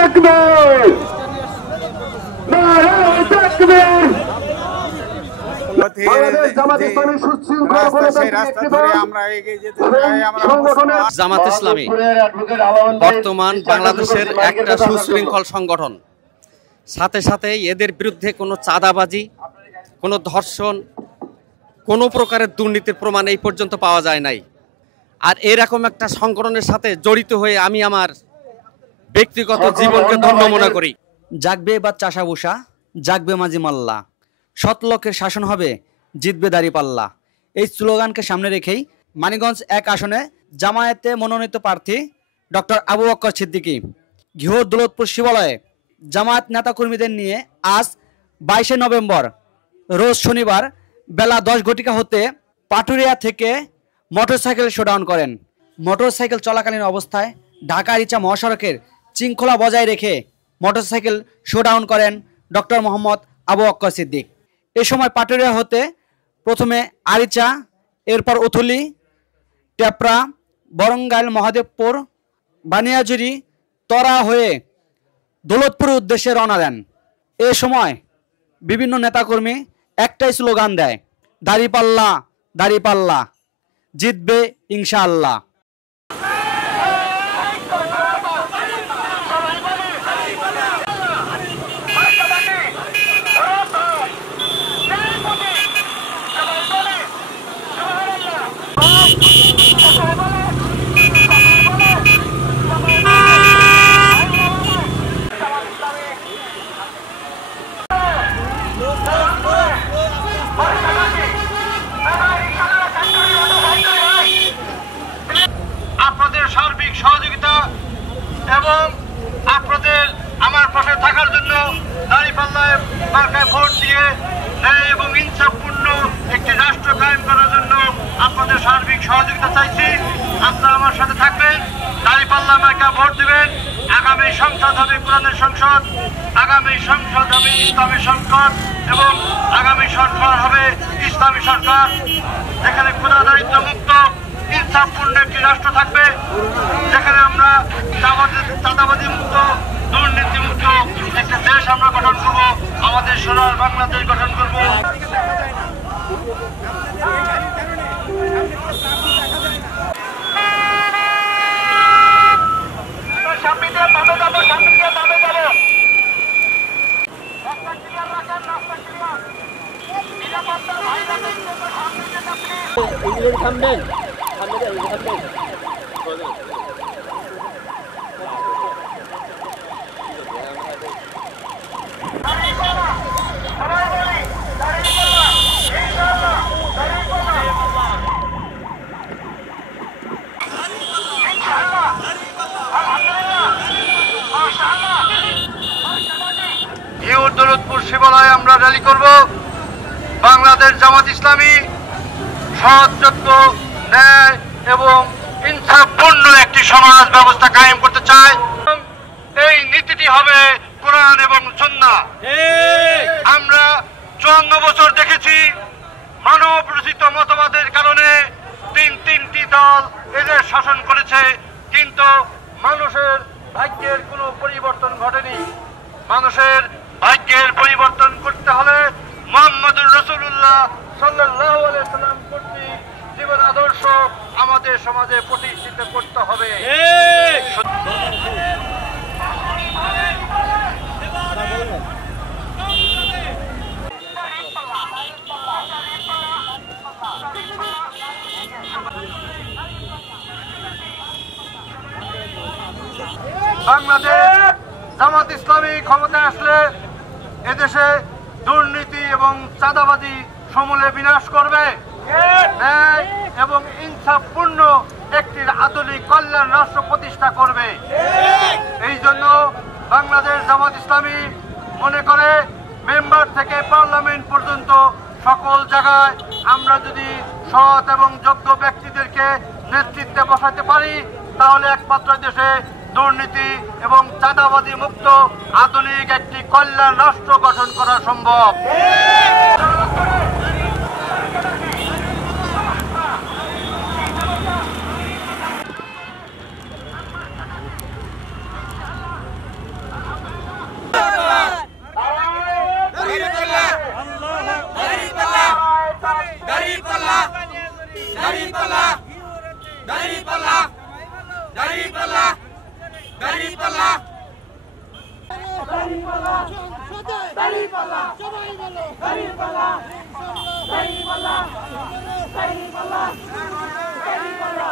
তাকবীর, নারায়ে তাকবীর। জামাত ইসলামী বর্তমান বাংলাদেশের একটা সুশৃঙ্খল সংগঠন। সাথে সাথে এদের বিরুদ্ধে কোনো চাঁদাবাজি, কোনো ধর্ষণ, কোনো প্রকারের দুর্নীতির প্রমাণ এই পর্যন্ত পাওয়া যায় নাই। আর এরকম একটা সংগঠনের সাথে জড়িত হয়ে আমি আমার ব্যক্তিগত জীবনকে ধন্য মনে করি। জাগবে এবার চাষা বসা, জাগবে মাঝি মাল্লা, সৎ লোকের শাসন হবে, জিতবে দাঁড়িপাল্লা। এই স্লোগানকে সামনে রেখেই মানিকগঞ্জ 1 আসনে জামায়াতে মনোনীত প্রার্থী ডক্টর আবু বকর সিদ্দিকী গৃহ দৌলতপুর শিবালয়ে জামায়াত নেতাকর্মীদের নিয়ে আজ 22শে নভেম্বর রোজ শনিবার বেলা 10 ঘটিকা হতে পাটুরিয়া থেকে মোটরসাইকেল শোডাউন করেন। মোটরসাইকেল চলাকালীন অবস্থায় ঢাকা রিচা মহাসড়কের শৃঙ্খলা বজায় রেখে মোটরসাইকেল শোডাউন করেন ডক্টর মোহাম্মদ আবু বকর সিদ্দিক। এ সময় পাটুরিয়া হতে প্রথমে আরিচা, এরপর উথুলি, টেপরা, বরঙ্গাইল, মহাদেবপুর, বানিয়াজুরি, তরা হয়ে দৌলতপুরের উদ্দেশ্যে রওনা দেন। এ সময় বিভিন্ন নেতাকর্মী একটাই স্লোগান দেয়, দাঁড়িপাল্লা দাঁড়িপাল্লা, জিতবে ইনশাআল্লাহ। আপনাদের সার্বিক সহযোগিতা এবং আপনাদের আমার পাশে থাকার জন্য দাঁড়িপাল্লায় মার্কায় ভোট দিয়ে ন্যায় এবং ইনসাফপূর্ণ একটি রাষ্ট্র কায়েম করার জন্য আপনাদের সার্বিক সহযোগিতা চাইছি। আপনারা আমার সাথে থাকবেন, দাঁড়িপাল্লা মার্কায় ভোট দিবেন। আগামী সংসদ হবে কোরআনের সংসদ, আগামী সংসদ হবে ইসলামী সংসদ এবং আগামী সরকার হবে ইসলামী সরকার, যেখানে ক্ষুধা দারিদ্র মুক্ত ইনসাফপূর্ণ একটি রাষ্ট্র থাকবে, যেখানে আমরা চাঁদাবাজি মুক্ত, দুর্নীতি মুক্ত একটি দেশ আমরা গঠন করবো, আমাদের সোনার বাংলাদেশ গঠন করবো। দৌলতপুর শিবালয়ে আমরা র্যালি করব। বাংলাদেশ জামাত ইসলামী সৎ, যোগ্য, ন্যায় এবং ইনসাফপূর্ণ একটি সমাজ ব্যবস্থা কায়েম করতে চায়। এই নীতিটি হবে কোরআন এবং সুন্নাহ। আমরা 54 বছর দেখেছি মানব রচিত মতবাদের কারণে তিনটি দল এদের শাসন করেছে, কিন্তু মানুষের ভাগ্যের কোনো পরিবর্তন ঘটেনি। মানুষের ভাগ্যের পরিবর্তন করতে হলে মুহাম্মদুর রাসূলুল্লাহ সাল্লাল্লাহু আলাইহি ওয়াসাল্লাম কর্তৃক জীবন আদর্শ আমাদের সমাজে প্রতিষ্ঠিত করতে হবে। বাংলাদেশ জামাত ইসলামী ক্ষমতায় আসলে এদেশে দুর্নীতি এবং চাঁদাবাজি সমূলে বিনাশ করবে, ন্যায় এবং ইনসাফপূর্ণ একটি আধুনিক কল্যাণ রাষ্ট্র প্রতিষ্ঠা করবে। এই জন্য বাংলাদেশ জামাত ইসলামী মনে করে মেম্বার থেকে পার্লামেন্ট পর্যন্ত সকল জায়গায় আমরা যদি সৎ এবং যোগ্য ব্যক্তিদেরকে নেতৃত্বে বসাতে পারি, তাহলে একমাত্র দেশে দুর্নীতি এবং চাঁদাবাজি মুক্ত আধুনিক একটি কল্যাণ রাষ্ট্র গঠন করা সম্ভব। দাঁড়িপাল্লা দাঁড়িপাল্লা দাঁড়িপাল্লা দাঁড়িপাল্লা দাঁড়িপাল্লা দাঁড়িপাল্লা দাঁড়িপাল্লা সবাই বলো দাঁড়িপাল্লা দাঁড়িপাল্লা দাঁড়িপাল্লা দাঁড়িপাল্লা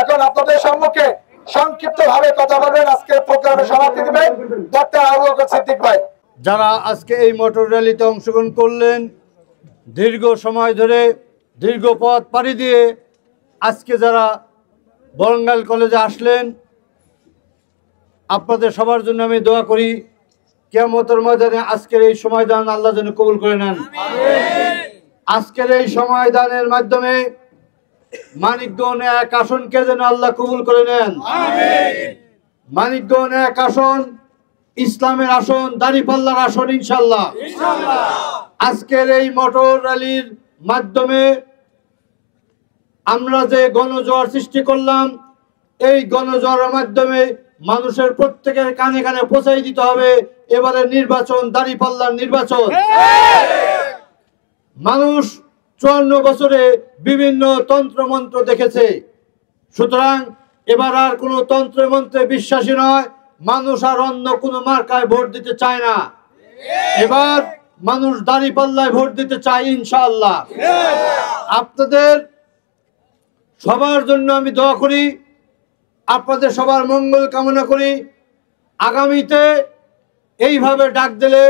এখন আপনাদের সম্মুখে সংক্ষিপ্তভাবে কথা বলবেন আজকের প্রোগ্রামের সমাপ্তি দিবেন ডক্টর আবু বকর সিদ্দিক ভাই। যারা আজকে এই মোটর র্যালিতে অংশগ্রহণ করলেন, দীর্ঘ সময় ধরে দীর্ঘ পথ পাড়ি দিয়ে আজকে যারা বরঙ্গাইল কলেজে আসলেন, আপনাদের সবার জন্য আমি দোয়া করি কিয়ামতের ময়দানে আজকের এই সময়দান আল্লাহ যেন কবুল করে নেন। আজকের এই সময়দানের মাধ্যমে মানিকগঞ্জ এক আসনকে যেন আল্লাহ কবুল করে নেন। মানিকগঞ্জ এক আসন ইসলামের আসন, দাঁড়িপাল্লার আসন ইনশাআল্লাহ। আজকের এই মোটর র্যালির মাধ্যমে আমরা যে গণজোয়ার সৃষ্টি করলাম, এই গণজোয়ারের মাধ্যমে মানুষের প্রত্যেকের কানে কানে পৌঁছাই দিতে হবে এবারে নির্বাচন দাঁড়িপাল্লার নির্বাচন। মানুষ 54 বছরে বিভিন্ন তন্ত্রমন্ত্র দেখেছে, সুতরাং এবার আর কোনো তন্ত্রমন্ত্রে বিশ্বাসী নয়। মানুষ আর অন্য কোনো মার্কায় ভোট দিতে চায় না, এবার মানুষ দাঁড়িপাল্লায় ভোট দিতে চায় ইনশাআল্লাহ। আপনাদের সবার জন্য আমি দোয়া করি, আপনাদের সবার মঙ্গল কামনা করি। আগামীতে এইভাবে ডাক দিলে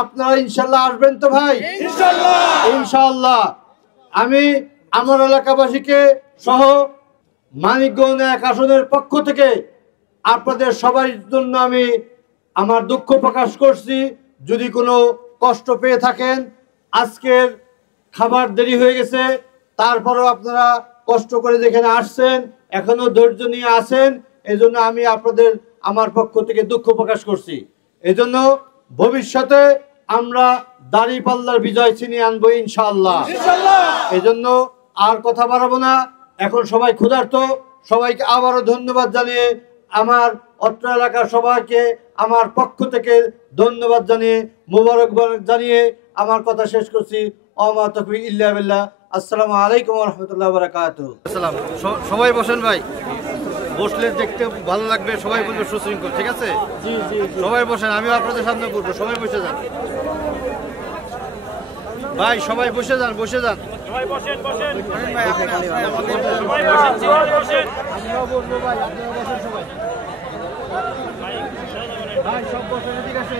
আপনারা ইনশাআল্লাহ আসবেন তো ভাই? ইনশাআল্লাহ। আমি আমার এলাকাবাসীকে সহ মানিকগঞ্জ এক আসনের পক্ষ থেকে আপনাদের সবার জন্য আমি আমার দুঃখ প্রকাশ করছি। যদি কোনো কষ্ট পেয়ে থাকেন, আজকের খাবার দেরি হয়ে গেছে, তারপরেও আপনারা কষ্ট করে যেখানে আসছেন, এখনো ধৈর্য নিয়ে আছেন, এজন্য আমি আপনাদের আমার পক্ষ থেকে দুঃখ প্রকাশ করছি। এজন্য ভবিষ্যতে আমরা দাঁড়িপাল্লার বিজয় ছিনিয়ে আনবো ইনশাআল্লাহ। এজন্য আর কথা বাড়াবো না, এখন সবাই ক্ষুধার্ত। সবাইকে আবারও ধন্যবাদ জানিয়ে, আমার অত্র এলাকার সবাইকে আমার পক্ষ থেকে ধন্যবাদ জানিয়ে, মোবারকবাদ জানিয়ে আমার কথা শেষ করছি। ওয়া মা তাওফীক ইল্লা বিল্লাহ। আসসালামু আলাইকুম ওয়া রাহমাতুল্লাহি ওয়া বারাকাতুহু। আসসালাম। সবাই বসেন ভাই, বসলে দেখতে ভালো লাগবে, সবাই বলবে সুশৃঙ্খল, ঠিক আছে? সবাই বসেন, আমিও আপনাদের সামনে করবো, সবাই বসে যান ভাই, সবাই বসে যান, বসে যান ভাই, বসেন বসেন ভাই, সবাই বসেন, আমরাও বসবো ভাই, আপনারা বসেন সবাই ভাই, সব বসেন, ঠিক আছে?